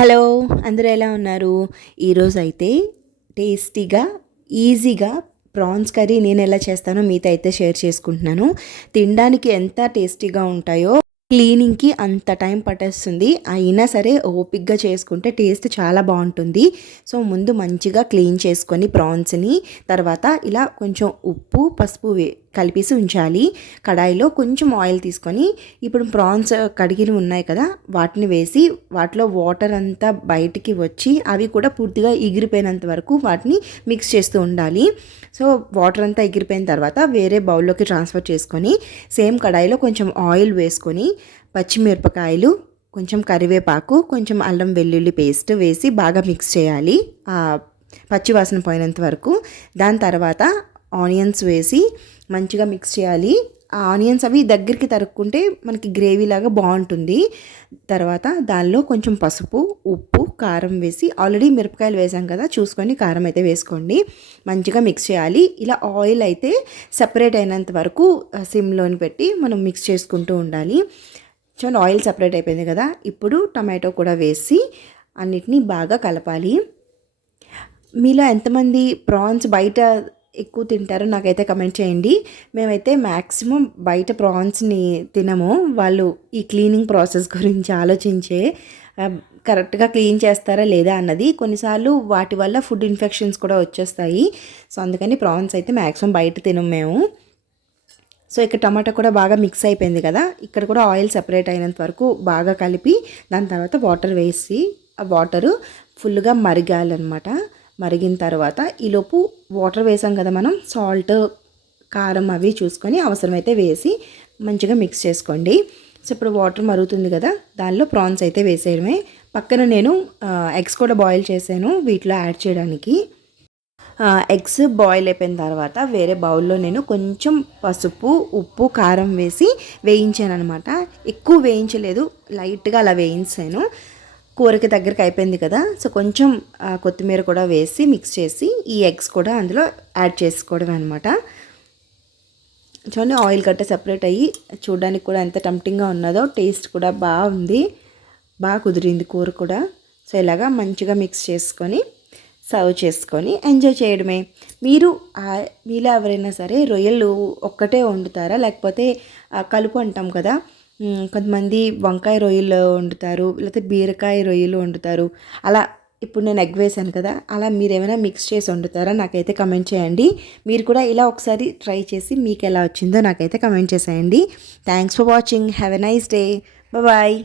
Hello, అందరూ ఎలా ఉన్నారు? ఈరోజైతే టేస్టీగా, ఈజీగా ప్రాన్స్ కర్రీ నేను ఎలా చేస్తానో మీతో అయితే షేర్ చేసుకుంటున్నాను. తినడానికి ఎంత టేస్టీగా ఉంటాయో క్లీనింగ్కి అంత టైం పట్టేస్తుంది. అయినా సరే ఓపిక్గా చేసుకుంటే టేస్ట్ చాలా బాగుంటుంది. సో ముందు మంచిగా క్లీన్ చేసుకొని ప్రాన్స్ని తర్వాత ఇలా కొంచెం ఉప్పు పసుపు కలిపేసి ఉంచాలి. కడాయిలో కొంచెం ఆయిల్ తీసుకొని ఇప్పుడు ప్రాన్స్ కడిగినవి ఉన్నాయి కదా, వాటిని వేసి వాటిలో వాటర్ అంతా బయటికి వచ్చి అవి కూడా పూర్తిగా ఎగిరిపోయినంత వరకు వాటిని మిక్స్ చేస్తూ ఉండాలి. సో వాటర్ అంతా ఎగిరిపోయిన తర్వాత వేరే బౌల్లోకి ట్రాన్స్ఫర్ చేసుకొని సేమ్ కడాయిలో కొంచెం ఆయిల్ వేసుకొని పచ్చిమిరపకాయలు, కొంచెం కరివేపాకు, కొంచెం అల్లం వెల్లుల్లి పేస్ట్ వేసి బాగా మిక్స్ చేయాలి పచ్చివాసన పోయినంత వరకు. దాని తర్వాత ఆనియన్స్ వేసి మంచిగా మిక్స్ చేయాలి. ఆ ఆనియన్స్ అవి దగ్గరికి తరుక్కుంటే మనకి గ్రేవీ లాగా బాగుంటుంది. తర్వాత దానిలో కొంచెం పసుపు, ఉప్పు, కారం వేసి ఆల్రెడీ మిరపకాయలు వేసాం కదా, చూసుకొని కారం అయితే వేసుకోండి. మంచిగా మిక్స్ చేయాలి. ఇలా ఆయిల్ అయితే సపరేట్ అయినంత వరకు సిమ్లోని పెట్టి మనం మిక్స్ చేసుకుంటూ ఉండాలి. చూడండి, ఆయిల్ సపరేట్ అయిపోయింది కదా. ఇప్పుడు టమాటో కూడా వేసి అన్నిటినీ బాగా కలపాలి. మీలో ఎంతమంది ప్రాన్స్ బయట ఎక్కువ తింటారో నాకైతే కమెంట్ చేయండి. మేమైతే మ్యాక్సిమం బయట ప్రాన్స్ని తినము. వాళ్ళు ఈ క్లీనింగ్ ప్రాసెస్ గురించి ఆలోచించే కరెక్ట్గా క్లీన్ చేస్తారా లేదా అన్నది. కొన్నిసార్లు వాటి వల్ల ఫుడ్ ఇన్ఫెక్షన్స్ కూడా వచ్చేస్తాయి. సో అందుకని ప్రాన్స్ అయితే మ్యాక్సిమం బయట తినం మేము. సో ఇక్కడ టమాటా కూడా బాగా మిక్స్ అయిపోయింది కదా, ఇక్కడ కూడా ఆయిల్ సెపరేట్ అయినంత వరకు బాగా కలిపి దాని తర్వాత వాటర్ వేసి ఆ వాటరు ఫుల్గా మరిగాలన్నమాట. మరిగిన తర్వాత ఈలోపు వాటర్ వేసాం కదా మనం, సాల్ట్ కారం అవి చూసుకొని అవసరమైతే వేసి మంచిగా మిక్స్ చేసుకోండి. సో ఇప్పుడు వాటర్ మరుగుతుంది కదా, దానిలో ప్రాన్స్ అయితే వేసేయడమే. పక్కన నేను ఎగ్స్ కూడా బాయిల్ చేశాను వీటిలో యాడ్ చేయడానికి. ఎగ్స్ బాయిల్ అయిపోయిన తర్వాత వేరే బౌల్లో నేను కొంచెం పసుపు, ఉప్పు, కారం వేసి వేయించాను అనమాట. ఎక్కువ వేయించలేదు, లైట్గా అలా వేయించాను. కూరకి దగ్గరికి అయిపోయింది కదా, సో కొంచెం కొత్తిమీర కూడా వేసి మిక్స్ చేసి ఈ ఎగ్స్ కూడా అందులో యాడ్ చేసుకోవడం అనమాట. చూడండి, ఆయిల్ గట్ట సెపరేట్ అయ్యి చూడడానికి కూడా ఎంత టెంప్టింగ్గా ఉన్నదో, టేస్ట్ కూడా బాగుంది, బాగా కుదిరింది కూర కూడా. సో ఇలాగా మంచిగా మిక్స్ చేసుకొని సర్వ్ చేసుకొని ఎంజాయ్ చేయడమే. మీలో ఎవరైనా సరే రొయ్యలు ఒక్కటే వండుతారా, లేకపోతే కలుపు అంటాం కదా, కొంతమంది వంకాయ రొయ్యలు వండుతారు, లేకపోతే బీరకాయ రొయ్యలు వండుతారు. అలా ఇప్పుడు నేను ఎగ్ వేసాను కదా, అలా మీరు ఏమైనా మిక్స్ చేసి వండుతారా నాకైతే కమెంట్ చేయండి. మీరు కూడా ఇలా ఒకసారి ట్రై చేసి మీకు ఎలా వచ్చిందో నాకైతే కమెంట్ చేసేయండి. Thanks for watching. Have a nice day. Bye.